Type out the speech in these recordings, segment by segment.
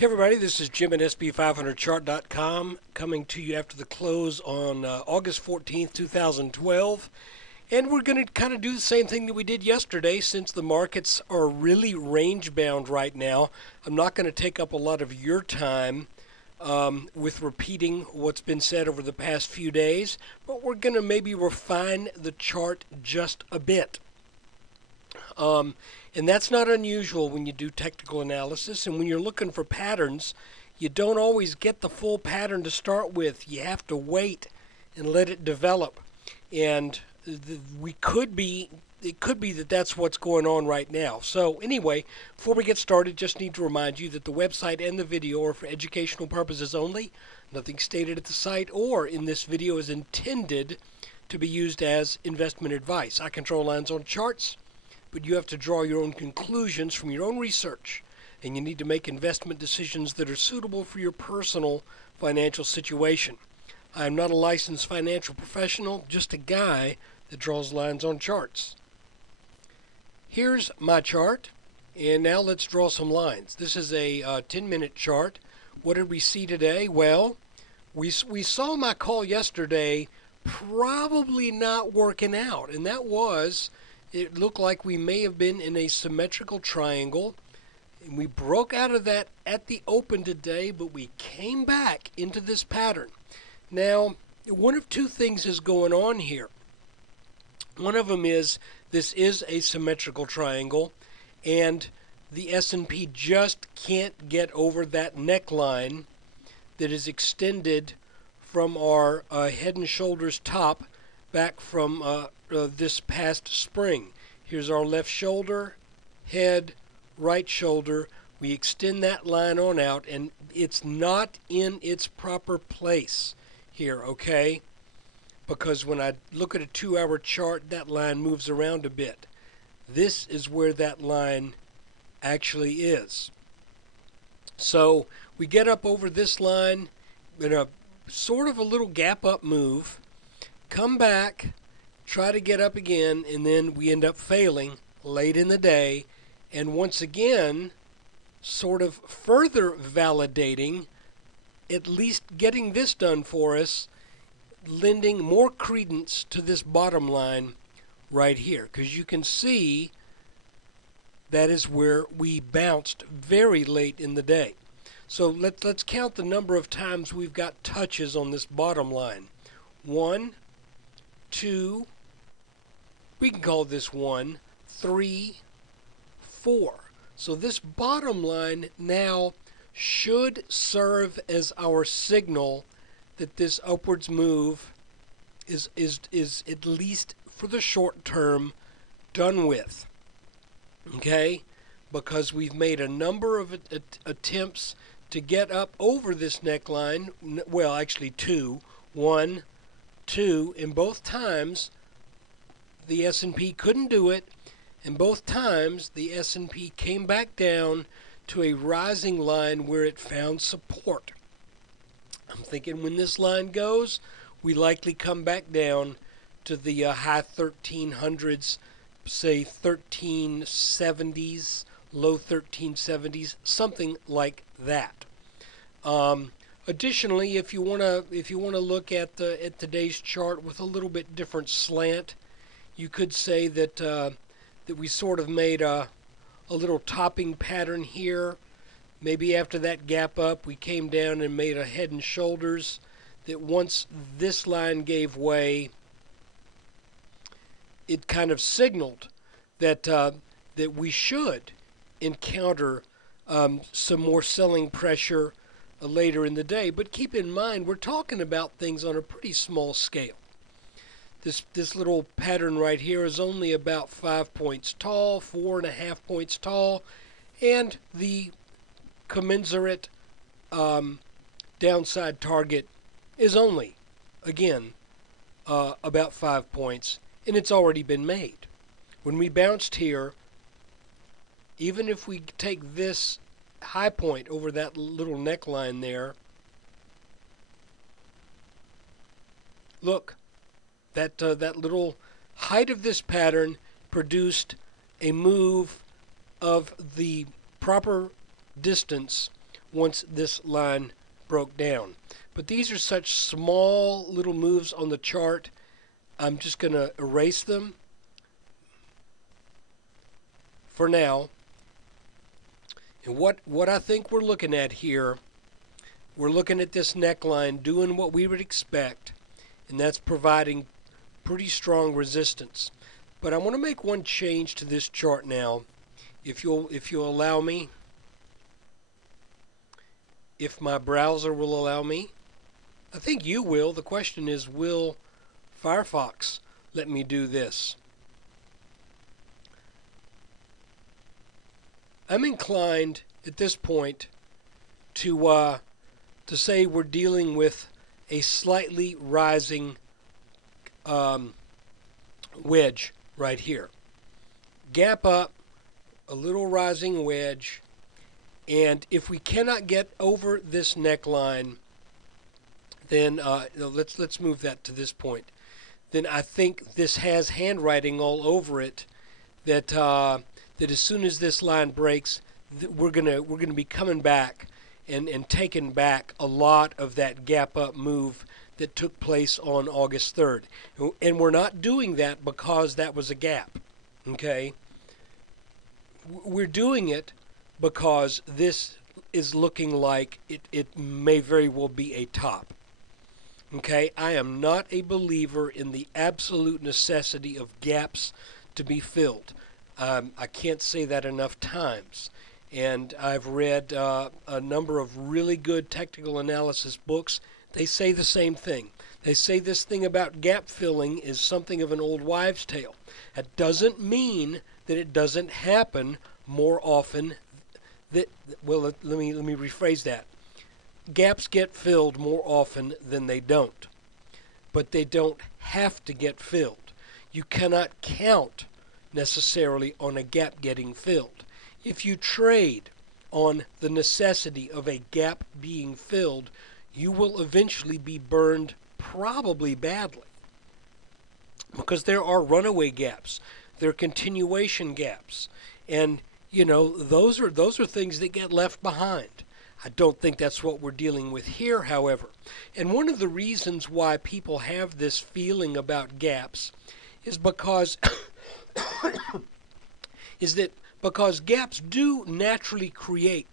Hey everybody, this is Jim at SB500chart.com coming to you after the close on August 14th, 2012. And we're going to kind of do the same thing that we did yesterday since the markets are really range bound right now. I'm not going to take up a lot of your time with repeating what's been said over the past few days, but we're going to maybe refine the chart just a bit. And that's not unusual when you do technical analysis. And when you're looking for patterns, you don't always get the full pattern to start with. You have to wait and let it develop. And it could be that that's what's going on right now. So anyway, before we get started, just need to remind you that the website and the video are for educational purposes only. Nothing stated at the site or in this video is intended to be used as investment advice. I control lines on charts, but you have to draw your own conclusions from your own research, and you need to make investment decisions that are suitable for your personal financial situation. I am not a licensed financial professional, just a guy that draws lines on charts. Here's my chart, and now let's draw some lines. This is a 10-minute chart. What did we see today? Well, we saw my call yesterday probably not working out, and that was it looked like we may have been in a symmetrical triangle. And we broke out of that at the open today, but we came back into this pattern. Now, one of two things is going on here. One of them is this is a symmetrical triangle, and the S&P just can't get over that neckline that is extended from our head and shoulders top back from this past spring. Here's our left shoulder, head, right shoulder. We extend that line on out, and it's not in its proper place here, okay? Because when I look at a 2-hour chart, that line moves around a bit. This is where that line actually is. So we get up over this line in a sort of a little gap up move, come back, try to get up again, and then we end up failing late in the day, and once again sort of further validating, at least getting this done for us, lending more credence to this bottom line right here, because you can see that is where we bounced very late in the day. So let's count the number of times we've got touches on this bottom line. 1, 2, we can call this 1, 3, 4. So this bottom line now should serve as our signal that this upwards move is at least for the short term done with. Okay? Because we've made a number of attempts to get up over this neckline. Well, actually two. 1, 2, and both times the S&P couldn't do it, and both times the S&P came back down to a rising line where it found support. I'm thinking when this line goes, we likely come back down to the high 1300s, say 1370s, low 1370s, something like that. Additionally, if you want to look at today's chart with a little bit different slant, you could say that that we sort of made a little topping pattern here. Maybe after that gap up, we came down and made a head and shoulders. That once this line gave way, it kind of signaled that that we should encounter some more selling pressure later in the day. But keep in mind, we're talking about things on a pretty small scale. This little pattern right here is only about 5 points tall, 4.5 points tall, and the commensurate downside target is only, again, about 5 points, and it's already been made. When we bounced here, even if we take this high point over that little neckline there, look, that little height of this pattern produced a move of the proper distance once this line broke down. But these are such small little moves on the chart, I'm just going to erase them for now. And what I think we're looking at here, we're looking at this neckline doing what we would expect, and that's providing pretty strong resistance. But I want to make one change to this chart now, if you'll allow me, if my browser will allow me. I think you will. The question is, will Firefox let me do this? I'm inclined at this point to say we're dealing with a slightly rising wedge right here. Gap up, a little rising wedge, and if we cannot get over this neckline, then let's move that to this point. Then I think this has handwriting all over it that that as soon as this line breaks, we're gonna be coming back and taking back a lot of that gap up move that took place on August 3rd. And we're not doing that because that was a gap. Okay? We're doing it because this is looking like it may very well be a top. Okay? I am not a believer in the absolute necessity of gaps to be filled. I can't say that enough times. And I've read a number of really good technical analysis books. They say the same thing. They say this thing about gap filling is something of an old wives' tale. That doesn't mean that it doesn't happen more often. Well, let me rephrase that. Gaps get filled more often than they don't. But they don't have to get filled. You cannot count necessarily on a gap getting filled. If you trade on the necessity of a gap being filled, you will eventually be burned probably badly. Because there are runaway gaps. There are continuation gaps. And, those are things that get left behind. I don't think that's what we're dealing with here, however. And one of the reasons why people have this feeling about gaps is because because gaps do naturally create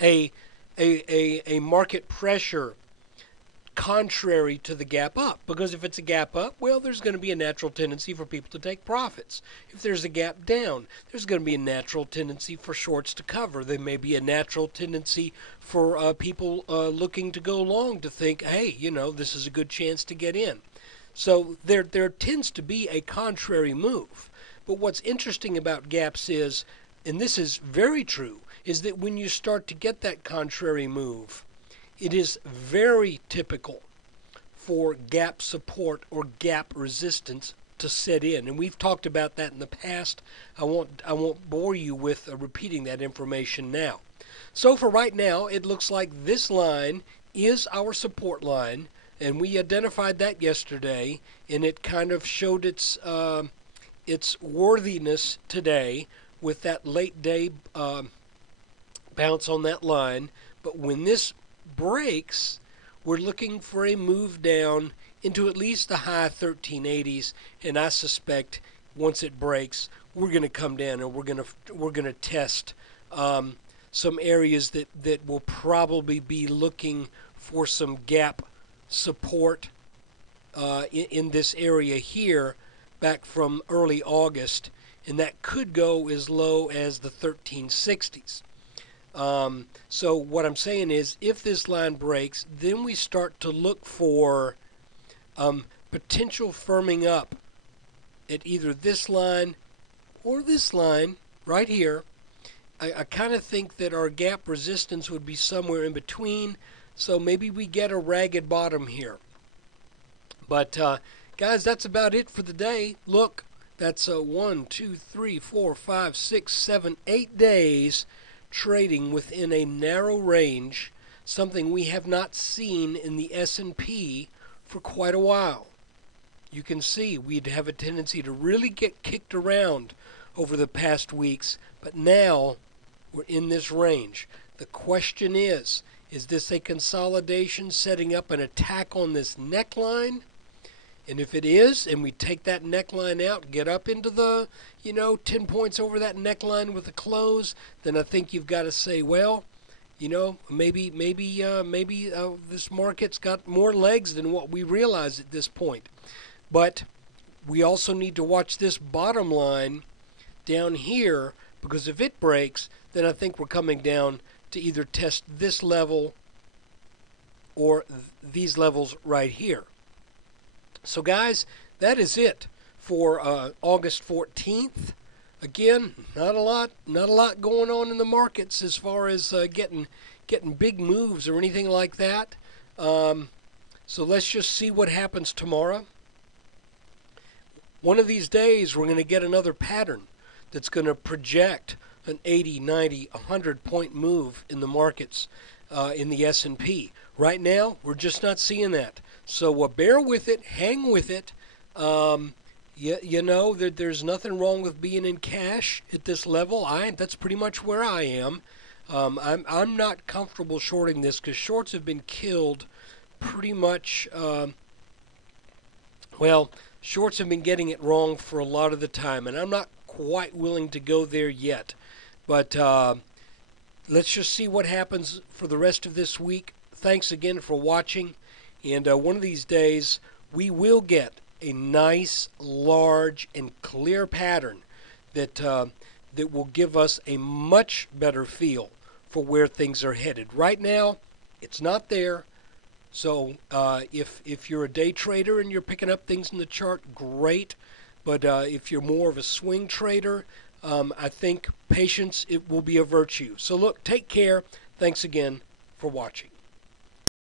a market pressure contrary to the gap up. Because if it's a gap up, well, there's going to be a natural tendency for people to take profits. If there's a gap down, there's going to be a natural tendency for shorts to cover. There may be a natural tendency for people looking to go long to think, hey, this is a good chance to get in. So there tends to be a contrary move. But what's interesting about gaps is, and this is very true, is that when you start to get that contrary move, it is very typical for gap support or gap resistance to set in. And we've talked about that in the past. I won't bore you with repeating that information now. So for right now, it looks like this line is our support line, and we identified that yesterday, and it kind of showed its worthiness today with that late day bounce on that line. But when this breaks, we're looking for a move down into at least the high 1380s, and I suspect once it breaks, we're going to come down and we're going to test some areas that will probably be looking for some gap support in this area here back from early August, and that could go as low as the 1360s. So what I'm saying is, if this line breaks, then we start to look for potential firming up at either this line or this line right here. I kind of think that our gap resistance would be somewhere in between, so maybe we get a ragged bottom here. But guys, that's about it for the day. Look, that's 1, 2, 3, 4, 5, 6, 7, 8 days trading within a narrow range, something we have not seen in the S&P for quite a while. You can see we'd have a tendency to really get kicked around over the past weeks, but now we're in this range. The question is this a consolidation setting up an attack on this neckline? And if it is, and we take that neckline out, get up into the, 10 points over that neckline with a close, then I think you've got to say, well, maybe this market's got more legs than what we realize at this point. But we also need to watch this bottom line down here, because if it breaks, then I think we're coming down to either test this level or these levels right here. So guys, that is it for August 14th. Again, not a lot going on in the markets as far as getting big moves or anything like that. So let's just see what happens tomorrow. One of these days, we're going to get another pattern that's going to project an 80, 90, 100-point move in the markets in the S&P. Right now, we're just not seeing that. So bear with it, hang with it. There's nothing wrong with being in cash at this level. That's pretty much where I am. I'm not comfortable shorting this because shorts have been killed pretty much. Shorts have been getting it wrong for a lot of the time, and I'm not quite willing to go there yet. But let's just see what happens for the rest of this week. Thanks again for watching. And one of these days, we will get a nice, large, and clear pattern that will give us a much better feel for where things are headed. Right now, it's not there. So if you're a day trader and you're picking up things in the chart, great. But if you're more of a swing trader, I think patience, it will be a virtue. So look, take care. Thanks again for watching.